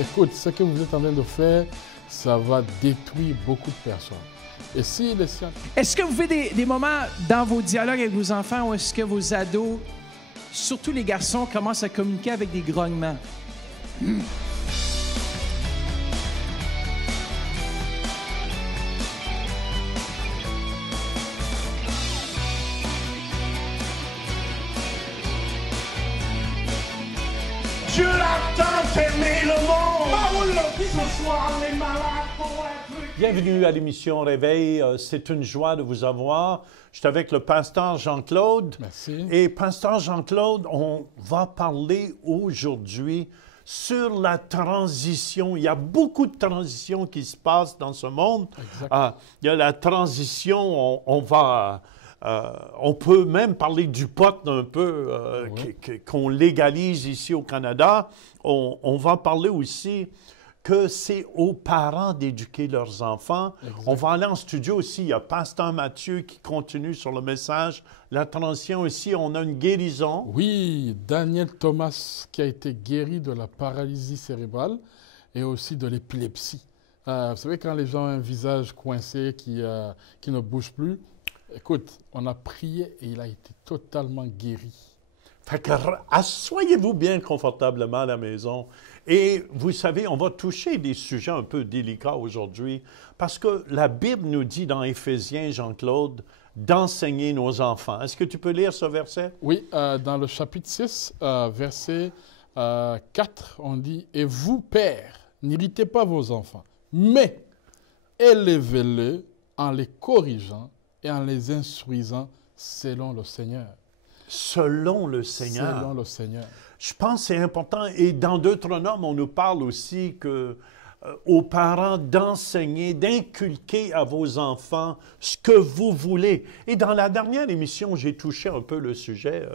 Écoute, ce que vous êtes en train de faire, ça va détruire beaucoup de personnes. Et si les scientifiques... Est-ce que vous faites des moments dans vos dialogues avec vos enfants où est-ce que vos ados, surtout les garçons, commencent à communiquer avec des grognements? Dieu a tant aimé le monde. Ce soir, les malades vont être... Bienvenue à l'émission Réveil. C'est une joie de vous avoir. Je suis avec le pasteur Jean-Claude. Merci. Et pasteur Jean-Claude, on va parler aujourd'hui sur la transition. Il y a beaucoup de transitions qui se passent dans ce monde. Il y a la transition, on peut même parler du pot un peu, qu'on légalise ici au Canada. On va parler aussi que c'est aux parents d'éduquer leurs enfants. Exact. On va aller en studio aussi. Il y a pasteur Mathieu qui continue sur le message. La transition aussi, on a une guérison. Oui, Daniel Thomas qui a été guéri de la paralysie cérébrale et aussi de l'épilepsie. Vous savez, quand les gens ont un visage coincé qui ne bouge plus, écoute, on a prié et il a été totalement guéri. Fait que asseyez-vous bien confortablement à la maison. Et vous savez, on va toucher des sujets un peu délicats aujourd'hui parce que la Bible nous dit dans Éphésiens, Jean-Claude, d'enseigner nos enfants. Est-ce que tu peux lire ce verset? Oui, dans le chapitre 6, verset 4, on dit « Et vous, pères, n'irritez pas vos enfants, mais élevez-les en les corrigeant et en les instruisant selon le Seigneur. » Selon le Seigneur. Selon le Seigneur. Je pense que c'est important. Et dans Deutéronome, on nous parle aussi aux parents d'enseigner, d'inculquer à vos enfants ce que vous voulez. Et dans la dernière émission, j'ai touché un peu le sujet,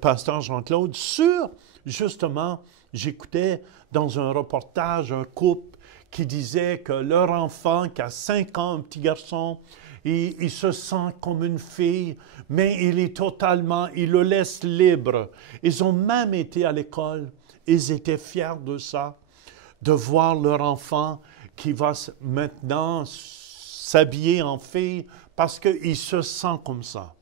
pasteur Jean-Claude, sur, justement, j'écoutais dans un reportage un couple qui disait que leur enfant, qui a 5 ans, un petit garçon, il se sent comme une fille, mais il le laisse libre. Ils ont même été à l'école. Ils étaient fiers de ça, de voir leur enfant qui va maintenant s'habiller en fille parce qu'il se sent comme ça.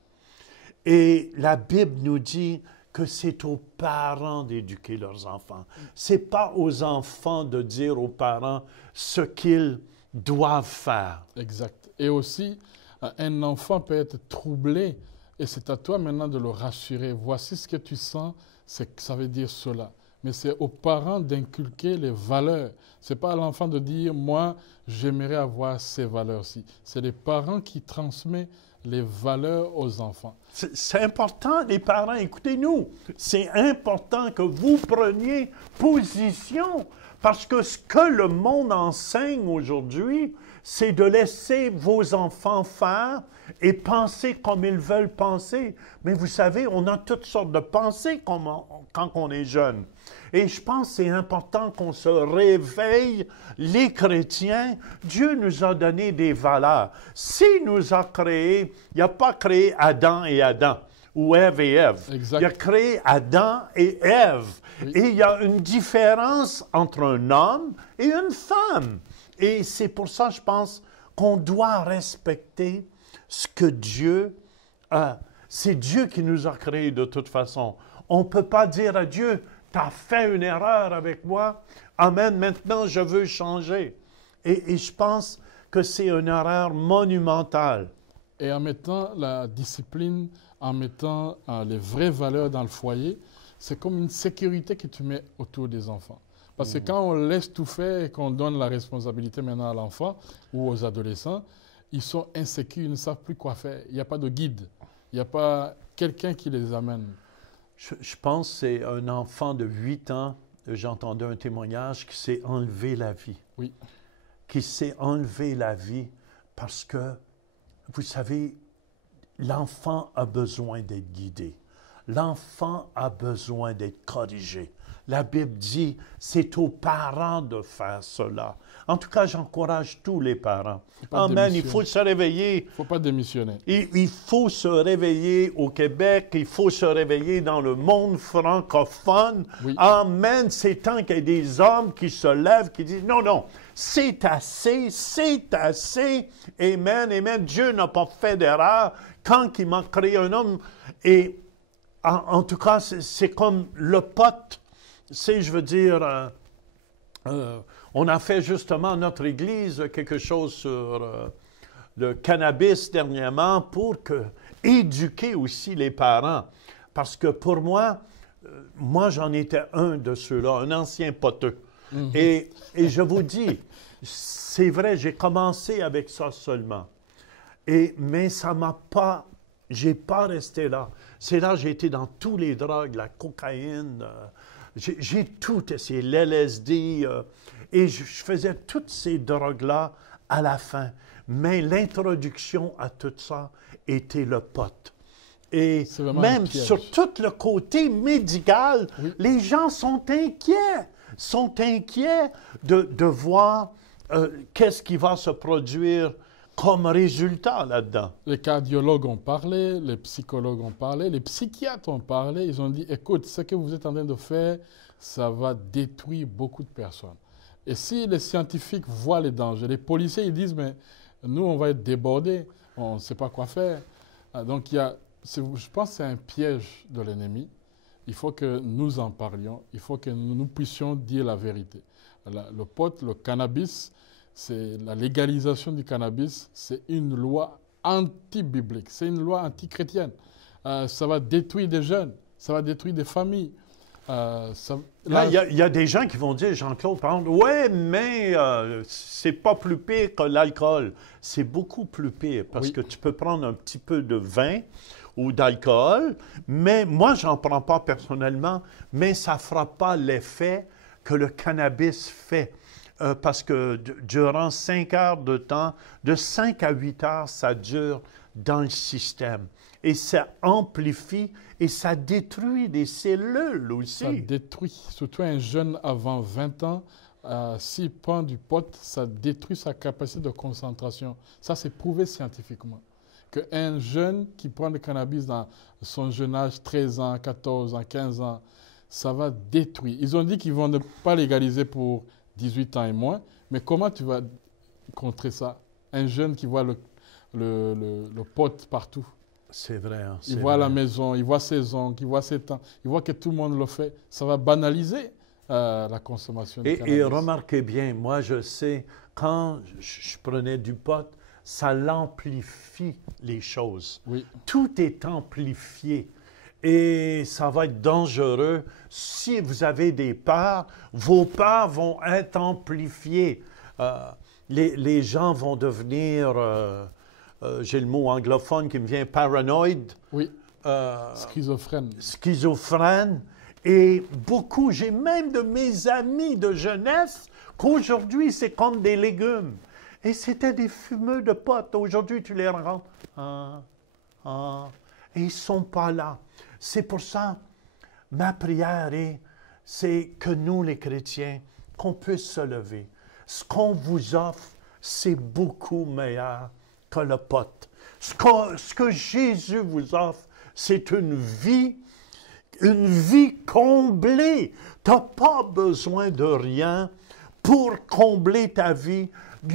Et la Bible nous dit que c'est aux parents d'éduquer leurs enfants. Ce n'est pas aux enfants de dire aux parents ce qu'ils doivent faire. Exact. Et aussi, un enfant peut être troublé et c'est à toi maintenant de le rassurer. Voici ce que tu sens, ça veut dire cela. Mais c'est aux parents d'inculquer les valeurs. Ce n'est pas à l'enfant de dire « moi, j'aimerais avoir ces valeurs-ci ». C'est les parents qui transmettent les valeurs aux enfants. C'est important, les parents, écoutez-nous. C'est important que vous preniez position parce que ce que le monde enseigne aujourd'hui, c'est de laisser vos enfants faire et penser comme ils veulent penser. Mais vous savez, on a toutes sortes de pensées quand on est jeune. Et je pense que c'est important qu'on se réveille, les chrétiens. Dieu nous a donné des valeurs. S'il nous a créés, il n'a pas créé Adam et Adam ou Ève et Ève. Exact. Il a créé Adam et Ève. Oui. Et il y a une différence entre un homme et une femme. Et c'est pour ça, je pense, qu'on doit respecter ce que Dieu a. C'est Dieu qui nous a créés de toute façon. On ne peut pas dire à Dieu, tu as fait une erreur avec moi. Amen, maintenant je veux changer. Et je pense que c'est une erreur monumentale. Et en mettant la discipline, en mettant les vraies valeurs dans le foyer, c'est comme une sécurité que tu mets autour des enfants. Parce que quand on laisse tout faire et qu'on donne la responsabilité maintenant à l'enfant ou aux adolescents, ils sont insécures, ils ne savent plus quoi faire. Il n'y a pas de guide, il n'y a pas quelqu'un qui les amène. Je pense que c'est un enfant de 8 ans, j'entendais un témoignage, qui s'est enlevé la vie. Oui. Qui s'est enlevé la vie parce que, vous savez, l'enfant a besoin d'être guidé. L'enfant a besoin d'être corrigé. la Bible dit, c'est aux parents de faire cela. En tout cas, j'encourage tous les parents. Amen, il faut se réveiller. Il ne faut pas démissionner. Il faut se réveiller au Québec, il faut se réveiller dans le monde francophone. Oui. Amen, c'est temps qu'il y ait des hommes qui se lèvent, qui disent, non, non, c'est assez, c'est assez. Amen, amen. Dieu n'a pas fait d'erreur quand il m'a créé un homme. Et en tout cas, c'est comme le pote. C'est, je veux dire, on a fait justement à notre Église quelque chose sur le cannabis dernièrement pour éduquer aussi les parents. Parce que pour moi j'en étais un de ceux-là, un ancien poteux. Mm-hmm. Et je vous dis, c'est vrai, j'ai commencé avec ça seulement. Mais ça m'a pas, j'ai pas resté là. C'est là que j'ai été dans tous les drogues, la cocaïne, j'ai tout essayé, l'LSD, et je faisais toutes ces drogues-là à la fin. Mais l'introduction à tout ça était le pot. Et même sur tout le côté médical, oui, les gens sont inquiets de voir qu'est-ce qui va se produire comme résultat là-dedans. Les cardiologues ont parlé, les psychologues ont parlé, les psychiatres ont parlé. Ils ont dit, écoute, ce que vous êtes en train de faire, ça va détruire beaucoup de personnes. Et si les scientifiques voient les dangers, les policiers, ils disent, mais nous, on va être débordés, on ne sait pas quoi faire. Donc, je pense que c'est un piège de l'ennemi. Il faut que nous en parlions, il faut que nous puissions dire la vérité. Le pot, le cannabis, c'est la légalisation du cannabis, c'est une loi anti-biblique, c'est une loi anti-chrétienne. Ça va détruire des jeunes, ça va détruire des familles. Il y a des gens qui vont dire, Jean-Claude, par exemple, ouais, mais c'est pas plus pire que l'alcool. C'est beaucoup plus pire parce que tu peux prendre un petit peu de vin ou d'alcool, mais moi, j'en prends pas personnellement, mais ça fera pas l'effet que le cannabis fait. Parce que durant 5 heures de temps, de 5 à 8 heures, ça dure dans le système. Et ça amplifie et ça détruit des cellules aussi. Ça détruit, surtout un jeune avant 20 ans, s'il prend du pot, ça détruit sa capacité de concentration. Ça, c'est prouvé scientifiquement. Qu'un jeune qui prend le cannabis dans son jeune âge, 13 ans, 14 ans, 15 ans, ça va détruire. Ils ont dit qu'ils ne vont pas légaliser pour 18 ans et moins, mais comment tu vas contrer ça? Un jeune qui voit le pot partout. C'est vrai. Hein, il voit la maison, il voit ses oncles, il voit ses tantes, il voit que tout le monde le fait. Ça va banaliser la consommation du cannabis. Et remarquez bien, moi je sais, quand je prenais du pot, ça l'amplifie les choses. Oui. Tout est amplifié. Et ça va être dangereux. Si vous avez des peurs, vos peurs vont être amplifiées. Les gens vont devenir, j'ai le mot anglophone qui me vient, paranoïde. Oui, schizophrène. Schizophrène. Et beaucoup, j'ai même de mes amis de jeunesse qu'aujourd'hui, c'est comme des légumes. Et c'était des fumeux de potes. Aujourd'hui, tu les rencontres. Et ils ne sont pas là. C'est pour ça, ma prière c'est que nous, les chrétiens, qu'on puisse se lever. Ce qu'on vous offre, c'est beaucoup meilleur que le pot. Ce que Jésus vous offre, c'est une vie comblée. Tu n'as pas besoin de rien pour combler ta vie.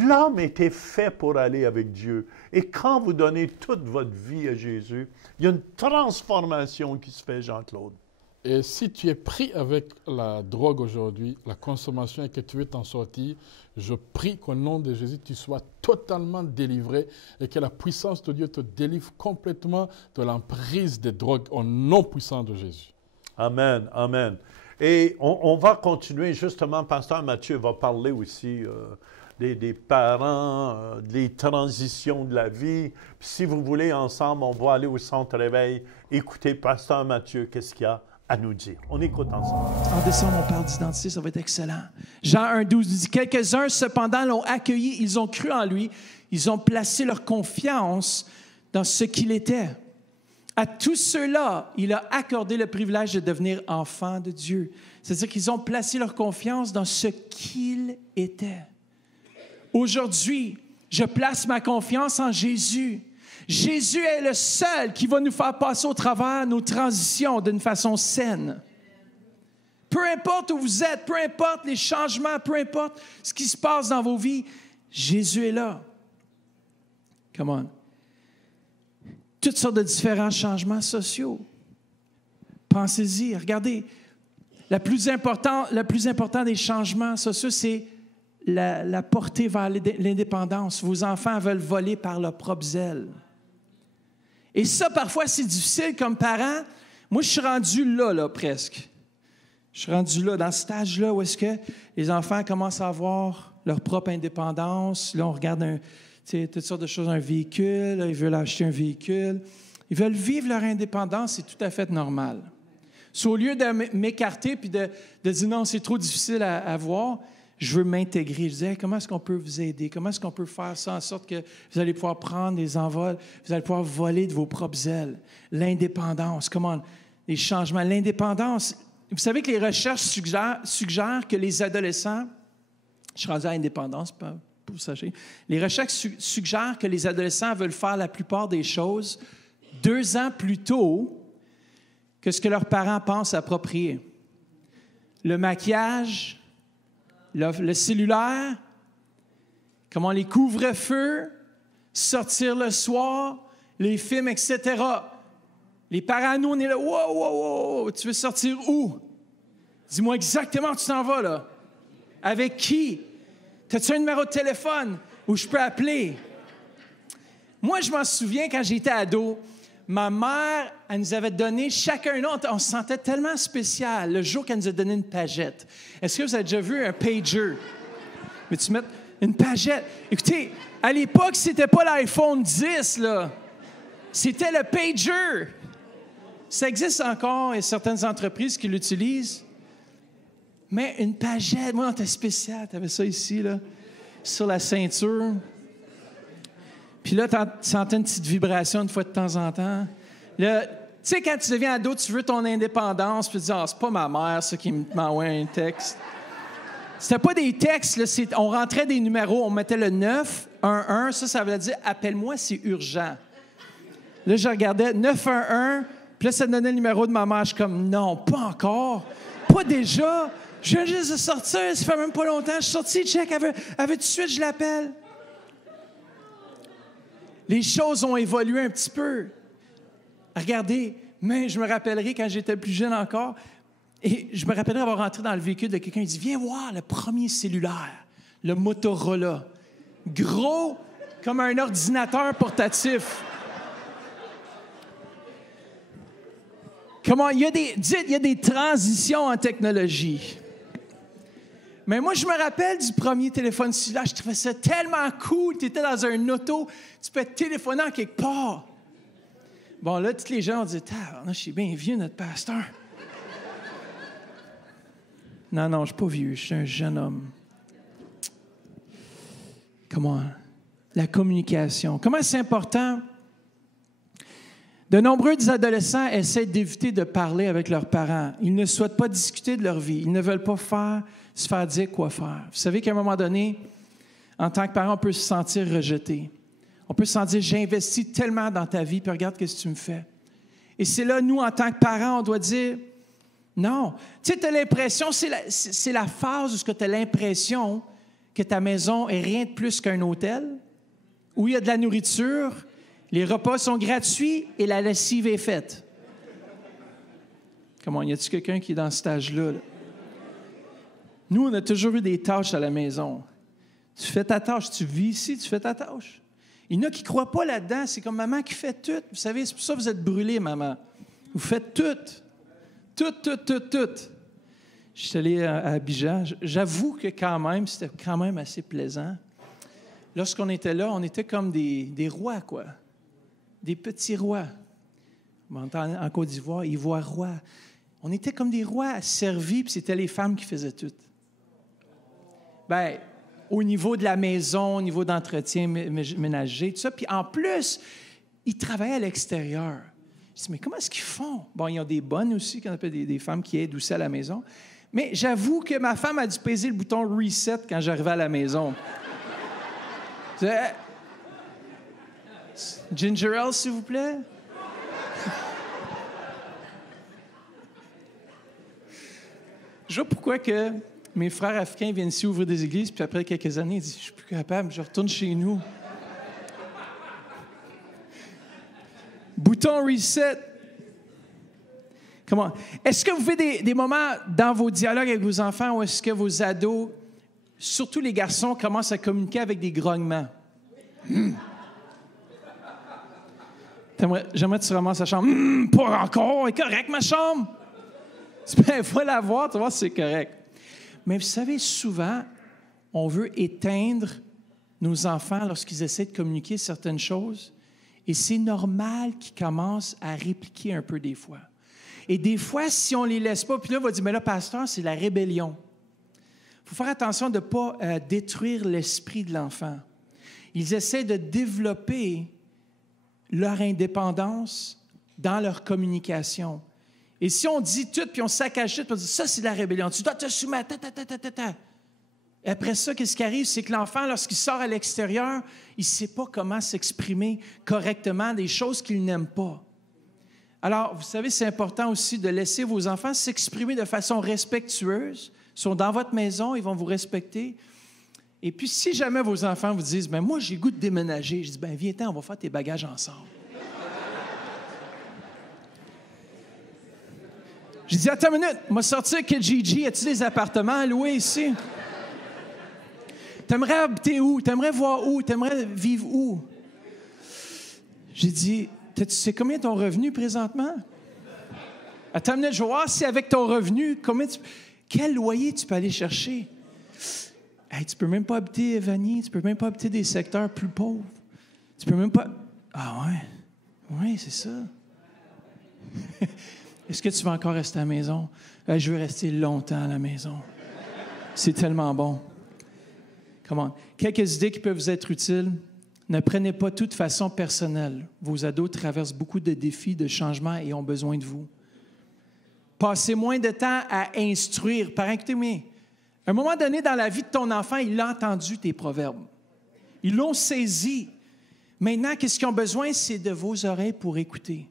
L'homme était fait pour aller avec Dieu. Et quand vous donnez toute votre vie à Jésus, il y a une transformation qui se fait, Jean-Claude. Et si tu es pris avec la drogue aujourd'hui, la consommation, et que tu veux t'en sortir, je prie qu'au nom de Jésus, tu sois totalement délivré et que la puissance de Dieu te délivre complètement de l'emprise des drogues au nom puissant de Jésus. Amen, amen. Et on va continuer, justement, Pasteur Mathieu va parler aussi des parents, des transitions de la vie. Puis si vous voulez, ensemble, on va aller au Centre Réveil, écouter Pasteur Mathieu, qu'est-ce qu'il y a à nous dire. On écoute ensemble. En décembre, on parle d'identité, ça va être excellent. Jean 1,12 dit « Quelques-uns, cependant, l'ont accueilli, ils ont cru en lui, ils ont placé leur confiance dans ce qu'il était. À tous ceux-là, il a accordé le privilège de devenir enfants de Dieu. C'est-à-dire qu'ils ont placé leur confiance dans ce qu'il était. Aujourd'hui, je place ma confiance en Jésus. Jésus est le seul qui va nous faire passer au travers nos transitions d'une façon saine. Peu importe où vous êtes, peu importe les changements, peu importe ce qui se passe dans vos vies, Jésus est là. Come on. Toutes sortes de différents changements sociaux. Pensez-y, regardez. Le plus important des changements sociaux, c'est la portée vers l'indépendance. Vos enfants veulent voler par leurs propres ailes. Et ça, parfois, c'est difficile comme parent. Moi, je suis rendu là, presque. Je suis rendu là, dans cet âge-là, où est-ce que les enfants commencent à avoir leur propre indépendance. Là, on regarde toutes sortes de choses, un véhicule, là, ils veulent acheter un véhicule. Ils veulent vivre leur indépendance, c'est tout à fait normal. So, au lieu de m'écarter puis de dire non, c'est trop difficile à voir, je veux m'intégrer. Je dis, hey, comment est-ce qu'on peut vous aider? Comment est-ce qu'on peut faire ça en sorte que vous allez pouvoir prendre des envols, vous allez pouvoir voler de vos propres ailes? L'indépendance, comment? Les changements, l'indépendance. Vous savez que les recherches suggèrent que les adolescents, je suis rendu à l'indépendance, pour vous sachiez, les recherches suggèrent que les adolescents veulent faire la plupart des choses 2 ans plus tôt que ce que leurs parents pensent approprié. Le maquillage, le cellulaire, comment les couvre-feux, sortir le soir, les films, etc. Les parents, nous, on est là, wow, tu veux sortir où? Dis-moi exactement où tu t'en vas, là. Avec qui? T'as-tu un numéro de téléphone où je peux appeler? Moi, je m'en souviens, quand j'étais ado, ma mère, elle nous avait donné chacun un autre. On se sentait tellement spécial le jour qu'elle nous a donné une pagette. Est-ce que vous avez déjà vu un pager? Mais tu mets une pagette. Écoutez, à l'époque, c'était pas l'iPhone 10, là. C'était le pager. Ça existe encore, il y a certaines entreprises qui l'utilisent. Mais une pagette, moi, on était spécial. Tu avais ça ici, là, sur la ceinture. Puis là, tu sentais une petite vibration une fois de temps en temps. Là, tu sais, quand tu deviens ado, tu veux ton indépendance, puis tu dis, ah, c'est pas ma mère, ça, qui m'envoie un texte. C'était pas des textes, là, on rentrait des numéros, on mettait le 911, ça voulait dire, appelle-moi, c'est urgent. Là, je regardais 911, puis là, ça me donnait le numéro de ma mère. Je suis comme, non, pas encore. Pas déjà. Je viens juste de sortir, ça fait même pas longtemps. Je suis sorti, check, elle veut tout de suite, je l'appelle. Les choses ont évolué un petit peu. Regardez, mais je me rappellerai quand j'étais plus jeune encore, et je me rappellerai avoir rentré dans le véhicule de quelqu'un, il dit, viens voir le premier cellulaire, le Motorola. Gros comme un ordinateur portatif. Comment, il y a des transitions en technologie. Mais moi, je me rappelle du premier téléphone cellulaire. Je trouvais ça tellement cool. Tu étais dans un auto, tu peux téléphoner en quelque part. Bon, là, tous les gens ont dit, je suis bien vieux, notre pasteur. Non, je ne suis pas vieux, je suis un jeune homme. Comment? La communication. Comment c'est important? De nombreux adolescents essaient d'éviter de parler avec leurs parents. Ils ne souhaitent pas discuter de leur vie. Ils ne veulent pas se faire dire quoi faire. Vous savez qu'à un moment donné, en tant que parent, on peut se sentir rejeté. On peut se sentir, j'ai investi tellement dans ta vie, puis regarde ce que tu me fais. Et c'est là, nous, en tant que parents, on doit dire, non. Tu sais, tu as l'impression, c'est la phase où tu as l'impression que ta maison est rien de plus qu'un hôtel, où il y a de la nourriture, les repas sont gratuits et la lessive est faite. Comment, y a-t-il quelqu'un qui est dans cet âge-là? Là? Nous, on a toujours eu des tâches à la maison. Tu fais ta tâche, tu vis ici, tu fais ta tâche. Il y en a qui ne croient pas là-dedans. C'est comme maman qui fait tout. Vous savez, c'est pour ça que vous êtes brûlés, maman. Vous faites tout. Tout. Je suis allé à Abidjan. J'avoue que quand même, c'était quand même assez plaisant. Lorsqu'on était là, on était comme des rois, quoi. Des petits rois. En Côte d'Ivoire, Ivoire-roi. On était comme des rois servis, puis c'était les femmes qui faisaient tout. Bien, au niveau de la maison, au niveau d'entretien ménager, tout ça. Puis en plus, ils travaillaient à l'extérieur. Je dis, mais comment est-ce qu'ils font? Bon, ils ont des bonnes aussi, qu'on appelle des femmes qui aident aussi à la maison. Mais j'avoue que ma femme a dû peser le bouton reset quand j'arrivais à la maison. Ginger ale, s'il vous plaît? Je vois pourquoi que mes frères africains viennent ici ouvrir des églises, puis après quelques années, ils disent « Je suis plus capable, je retourne chez nous. » Bouton reset. Comment? Est-ce que vous faites des moments dans vos dialogues avec vos enfants où est-ce que vos ados, surtout les garçons, commencent à communiquer avec des grognements? J'aimerais que tu ramasses la chambre. Pas encore, est correct ma chambre. Il faut la voir, tu vois, c'est correct. Mais vous savez, souvent, on veut éteindre nos enfants lorsqu'ils essaient de communiquer certaines choses. Et c'est normal qu'ils commencent à répliquer un peu des fois. Et des fois, si on ne les laisse pas, puis là, on va dire, mais là, pasteur, c'est la rébellion. Il faut faire attention de ne pas détruire l'esprit de l'enfant. Ils essaient de développer leur indépendance dans leur communication. Et si on dit tout, puis on saccage tout, puis on dit, ça, c'est la rébellion. Tu dois te soumettre. Et après ça, qu'est-ce qui arrive? C'est que l'enfant, lorsqu'il sort à l'extérieur, il ne sait pas comment s'exprimer correctement des choses qu'il n'aime pas. Alors, vous savez, c'est important aussi de laisser vos enfants s'exprimer de façon respectueuse. Ils sont dans votre maison, ils vont vous respecter. Et puis, si jamais vos enfants vous disent, « Bien, moi, j'ai le goût de déménager », je dis, « Bien, viens-t'en, on va faire tes bagages ensemble. » J'ai dit, « Attends une minute, on va sortir Kijiji, as-tu des appartements à louer ici? T'aimerais habiter où? T'aimerais voir où? T'aimerais vivre où? » J'ai dit, « Tu sais combien ton revenu présentement? Attends une minute, je vais voir si avec ton revenu, quel loyer tu peux aller chercher? Hey, tu peux même pas habiter Vanier, tu peux même pas habiter des secteurs plus pauvres. Tu peux même pas... Ah ouais? Oui, c'est ça. Est-ce que tu vas encore rester à la maison? Je veux rester longtemps à la maison. C'est tellement bon. Comment? Quelques idées qui peuvent vous être utiles. Ne prenez pas tout de façon personnelle. Vos ados traversent beaucoup de défis, de changements et ont besoin de vous. Passez moins de temps à instruire. Parents, écoutez-moi. À un moment donné dans la vie de ton enfant, il a entendu tes proverbes. Ils l'ont saisi. Maintenant, qu'est-ce qu'ils ont besoin? C'est de vos oreilles pour écouter.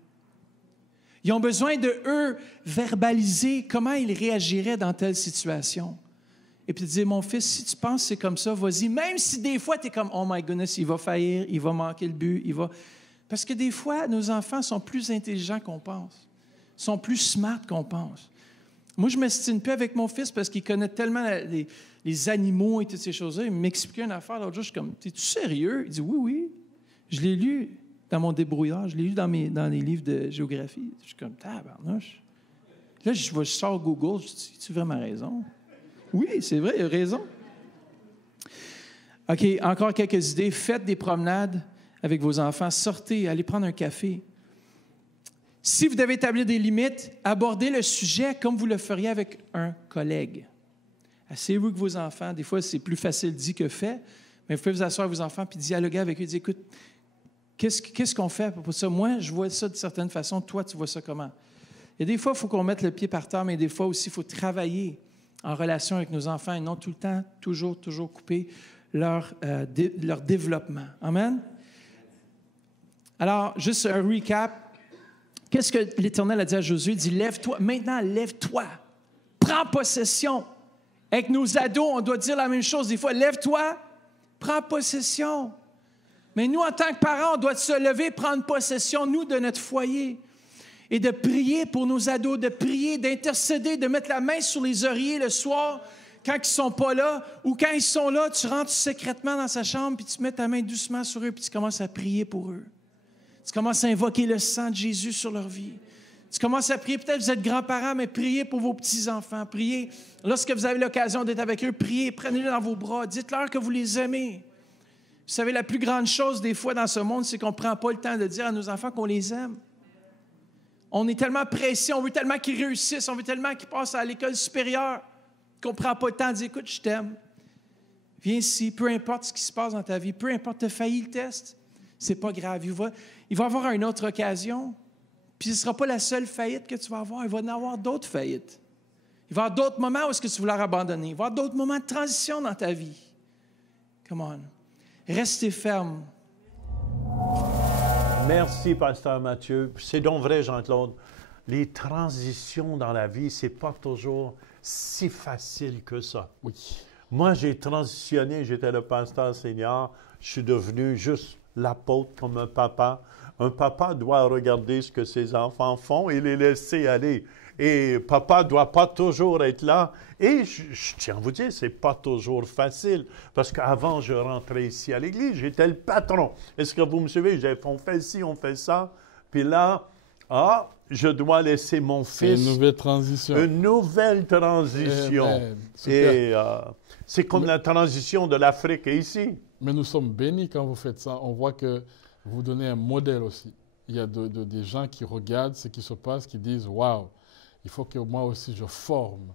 Ils ont besoin de, eux, verbaliser comment ils réagiraient dans telle situation. Et puis de dire, mon fils, si tu penses que c'est comme ça, vas-y. Même si des fois, tu es comme, oh my goodness, il va faillir, il va manquer le but, il va... Parce que des fois, nos enfants sont plus intelligents qu'on pense, sont plus smart qu'on pense. Moi, je ne m'estime plus avec mon fils parce qu'il connaît tellement les animaux et toutes ces choses-là. Il m'expliquait une affaire l'autre jour, je suis comme, es-tu sérieux? Il dit, oui, oui. Je l'ai lu dans mon débrouillard, je l'ai lu dans les livres de géographie. Je suis comme, tabarnouche. Là, je sors Google, je dis, as-tu vraiment raison? Oui, c'est vrai, il a raison. OK, encore quelques idées. Faites des promenades avec vos enfants. Sortez, allez prendre un café. Si vous devez établir des limites, abordez le sujet comme vous le feriez avec un collègue. Asseyez-vous avec vos enfants. Des fois, c'est plus facile dit que fait, mais vous pouvez vous asseoir avec vos enfants puis dialoguer avec eux. Dites, écoute, qu'est-ce qu'on fait pour ça? Moi, je vois ça de certaine façon. Toi, tu vois ça comment? Il y a des fois, il faut qu'on mette le pied par terre, mais des fois aussi, il faut travailler en relation avec nos enfants et non tout le temps, toujours couper leur développement. Amen? Alors, juste un recap. Qu'est-ce que l'Éternel a dit à Josué? Il dit, lève-toi. Maintenant, lève-toi. Prends possession. Avec nos ados, on doit dire la même chose. Des fois, lève-toi, prends possession. Mais nous, en tant que parents, on doit se lever, prendre possession, nous, de notre foyer. Et de prier pour nos ados, de prier, d'intercéder, de mettre la main sur les oreillers le soir quand ils ne sont pas là. Ou quand ils sont là, tu rentres secrètement dans sa chambre, puis tu mets ta main doucement sur eux, puis tu commences à prier pour eux. Tu commences à invoquer le sang de Jésus sur leur vie. Tu commences à prier, peut-être vous êtes grands-parents, mais priez pour vos petits-enfants. Priez, lorsque vous avez l'occasion d'être avec eux, priez, prenez-les dans vos bras, dites-leur que vous les aimez. Vous savez, la plus grande chose des fois dans ce monde, c'est qu'on ne prend pas le temps de dire à nos enfants qu'on les aime. On est tellement pressé, on veut tellement qu'ils réussissent, on veut tellement qu'ils passent à l'école supérieure qu'on ne prend pas le temps de dire « Écoute, je t'aime. Viens ici, peu importe ce qui se passe dans ta vie, peu importe, tu as failli le test, c'est pas grave. Il va y avoir une autre occasion. Puis ce ne sera pas la seule faillite que tu vas avoir. Il va y en avoir d'autres faillites. Il va y avoir d'autres moments où est-ce que tu vas vouloir abandonner. Il va y avoir d'autres moments de transition dans ta vie. Come on. Restez ferme. Merci, Pasteur Mathieu. C'est donc vrai, Jean-Claude. Les transitions dans la vie, c'est pas toujours si facile que ça. Oui. Moi, j'ai transitionné, j'étais le pasteur senior, je suis devenu juste l'apôtre comme un papa. Un papa doit regarder ce que ses enfants font et les laisser aller. Et papa ne doit pas toujours être là. Et je tiens à vous dire, ce n'est pas toujours facile. Parce qu'avant, je rentrais ici à l'église, j'étais le patron. Est-ce que vous me suivez? On fait ci, on fait ça. Puis là, je dois laisser mon fils. Une nouvelle transition. Une nouvelle transition. Et c'est comme la transition de l'Afrique ici. Mais nous sommes bénis quand vous faites ça. On voit que vous donnez un modèle aussi. Il y a des gens qui regardent ce qui se passe, qui disent « Waouh, il faut que moi aussi je forme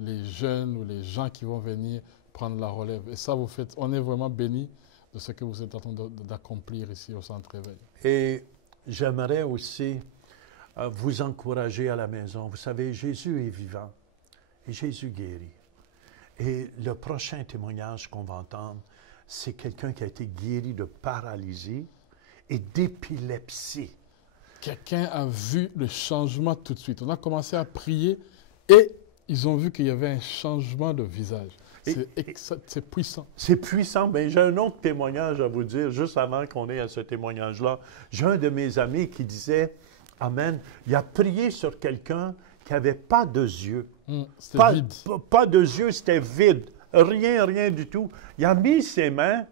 les jeunes ou les gens qui vont venir prendre la relève. » Et ça, vous faites. On est vraiment bénis de ce que vous êtes en train d'accomplir ici au Centre Réveil. Et j'aimerais aussi vous encourager à la maison. Vous savez, Jésus est vivant et Jésus guérit. Et le prochain témoignage qu'on va entendre, c'est quelqu'un qui a été guéri de paralysie et d'épilepsie. Quelqu'un a vu le changement tout de suite. On a commencé à prier et ils ont vu qu'il y avait un changement de visage. C'est puissant. C'est puissant. Mais j'ai un autre témoignage à vous dire, juste avant qu'on ait à ce témoignage-là. J'ai un de mes amis qui disait, Amen, il a prié sur quelqu'un qui n'avait pas de yeux. C'était vide. Pas de yeux, c'était vide. Rien du tout. Il a mis ses mains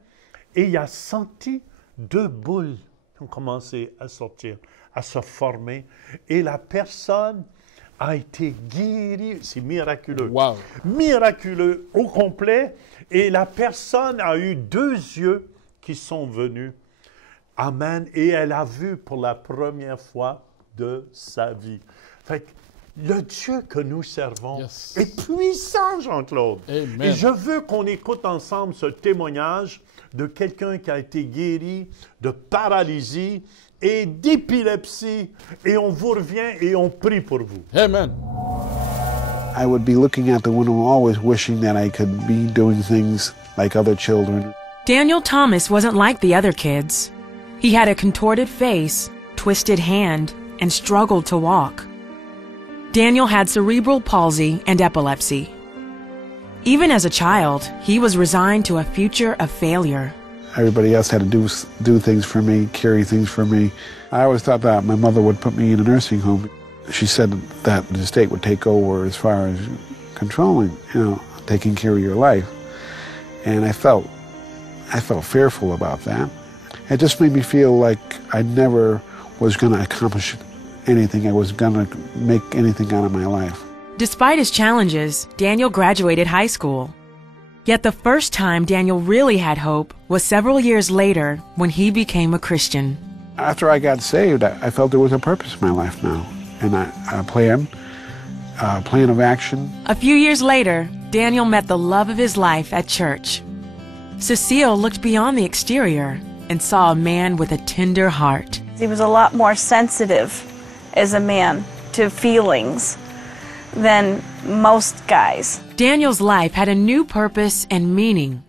et il a senti 2 boules qui ont commencé à sortir, à se former. Et la personne a été guérie. C'est miraculeux. Wow. Miraculeux au complet. Et la personne a eu 2 yeux qui sont venus. Amen. Et elle a vu pour la première fois de sa vie. Fait que le Dieu que nous servons est puissant, Jean-Claude. Amen. Et je veux qu'on écoute ensemble ce témoignage de quelqu'un qui a été guéri de paralysie et d'épilepsie. Et on vous revient et on prie pour vous. Amen. I would be looking at the window, always wishing that I could be doing things like other children. Daniel Thomas wasn't like the other kids. He had a contorted face, twisted hand, and struggled to walk. Daniel had cerebral palsy and epilepsy. Even as a child, he was resigned to a future of failure. Everybody else had to do things for me, carry things for me. I always thought that my mother would put me in a nursing home. She said that the state would take over as far as controlling, taking care of your life. And I felt fearful about that. It just made me feel like I never was going to accomplish anything. I was going to make anything out of my life. Despite his challenges, Daniel graduated high school. Yet the first time Daniel really had hope was several years later when he became a Christian. After I got saved, I felt there was a purpose in my life now. And a plan of action. A few years later, Daniel met the love of his life at church. Cecile looked beyond the exterior and saw a man with a tender heart. He was a lot more sensitive as a man to feelings than most guys. Daniel's life had a new purpose and meaning.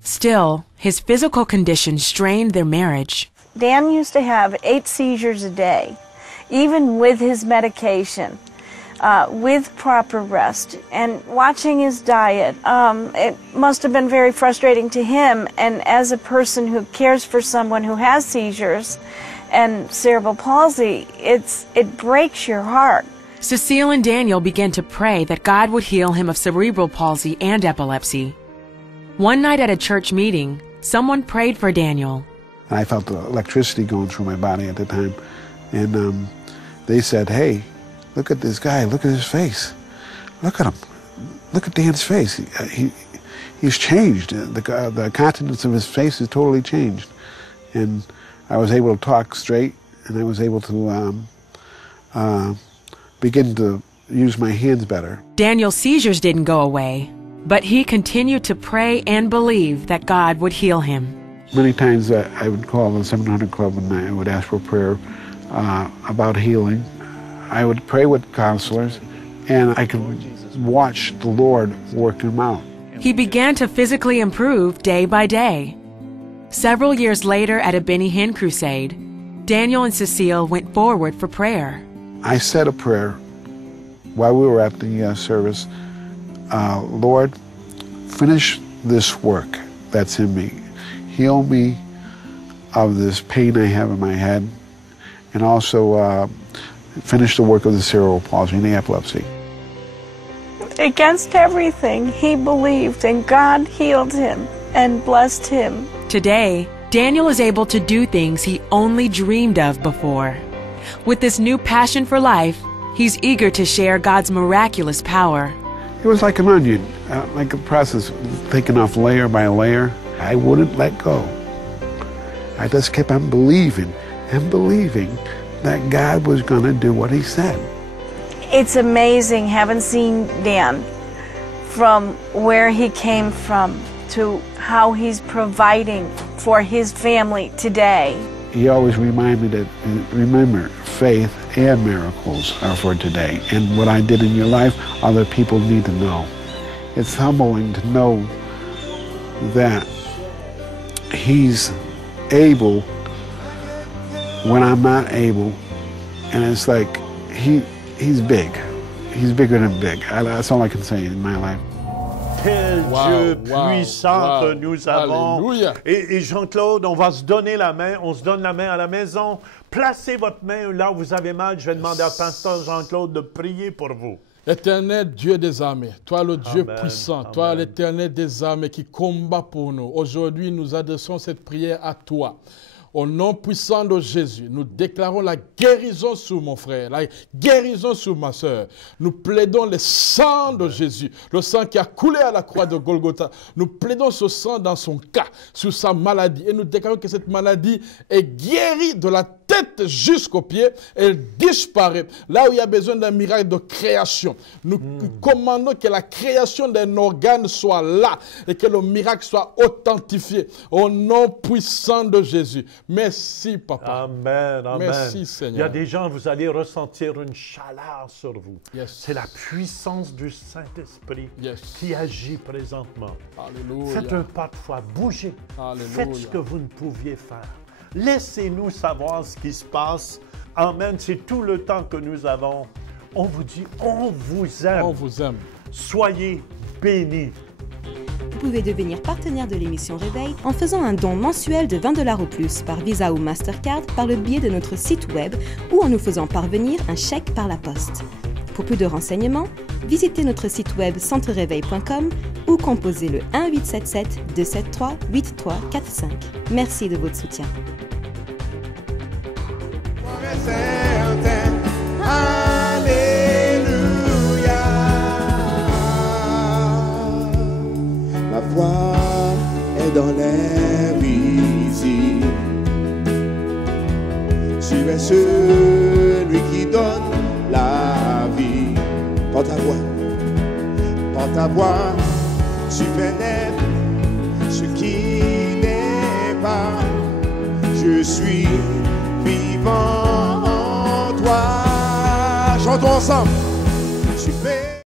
Still, his physical condition strained their marriage. Dan used to have 8 seizures a day, even with his medication, with proper rest, and watching his diet. It must have been very frustrating to him, and as a person who cares for someone who has seizures and cerebral palsy, it breaks your heart. Cecile and Daniel began to pray that God would heal him of cerebral palsy and epilepsy. One night at a church meeting, someone prayed for Daniel. I felt the electricity going through my body at the time. And they said, hey, look at this guy, look at his face. Look at him. Look at Dan's face. He's changed. The countenance of his face is totally changed. And I was able to talk straight, and I was able to begin to use my hands better. Daniel's seizures didn't go away, but he continued to pray and believe that God would heal him. Many times I would call the 700 Club and I would ask for prayer about healing. I would pray with counselors, and I could watch the Lord work them out. He began to physically improve day by day. Several years later at a Benny Hinn crusade, Daniel and Cecile went forward for prayer. I said a prayer while we were at the service. Lord, finish this work that's in me. Heal me of this pain I have in my head, and also finish the work of the cerebral palsy and the epilepsy. Against everything, he believed, and God healed him and blessed him. Today, Daniel is able to do things he only dreamed of before. With this new passion for life, he's eager to share God's miraculous power. It was like an onion, like a process taken off layer by layer. I wouldn't let go. I just kept on believing and believing that God was going to do what he said. It's amazing having seen Dan from where he came from to how he's providing for his family today. He always reminded me that, remember, faith and miracles are for today. And what I did in your life, other people need to know. It's humbling to know that he's able when I'm not able. And it's like, he's big. He's bigger than big. That's all I can say in my life. Quel Dieu puissant que nous avons. Alléluia. Et Jean-Claude, on va se donner la main. On se donne la main à la maison. Placez votre main là où vous avez mal. Je vais demander à pasteur Jean-Claude de prier pour vous. Éternel Dieu des armées, toi le Dieu Amen. puissant, Amen. toi l'éternel des armées qui combat pour nous. Aujourd'hui, nous adressons cette prière à toi. Au nom puissant de Jésus, nous déclarons la guérison sur mon frère, la guérison sur ma soeur. Nous plaidons le sang de Jésus, le sang qui a coulé à la croix de Golgotha. Nous plaidons ce sang dans son cas, sur sa maladie. Et nous déclarons que cette maladie est guérie de la tête jusqu'aux pieds. Elle disparaît. Là où il y a besoin d'un miracle de création, nous commandons que la création d'un organe soit là et que le miracle soit authentifié. Au nom puissant de Jésus. Merci, Papa. Amen, amen. Merci, Seigneur. Il y a des gens, vous allez ressentir une chaleur sur vous. Yes. C'est la puissance du Saint-Esprit Yes. qui agit présentement. Alléluia. Faites un pas de foi, bougez. Alléluia. Faites ce que vous ne pouviez faire. Laissez-nous savoir ce qui se passe. Amen. C'est tout le temps que nous avons. On vous dit, on vous aime. On vous aime. Soyez bénis. Vous pouvez devenir partenaire de l'émission Réveil en faisant un don mensuel de 20 $ ou plus par Visa ou Mastercard par le biais de notre site web ou en nous faisant parvenir un chèque par la poste. Pour plus de renseignements, visitez notre site web centreréveil.com ou composez le 1-877-273-8345. Merci de votre soutien. Ma foi est dans l'invisible. Tu es celui qui donne la vie. Par ta voix, tu pénètres ce qui n'est pas. Je suis vivant en toi. Chantons ensemble. Tu fais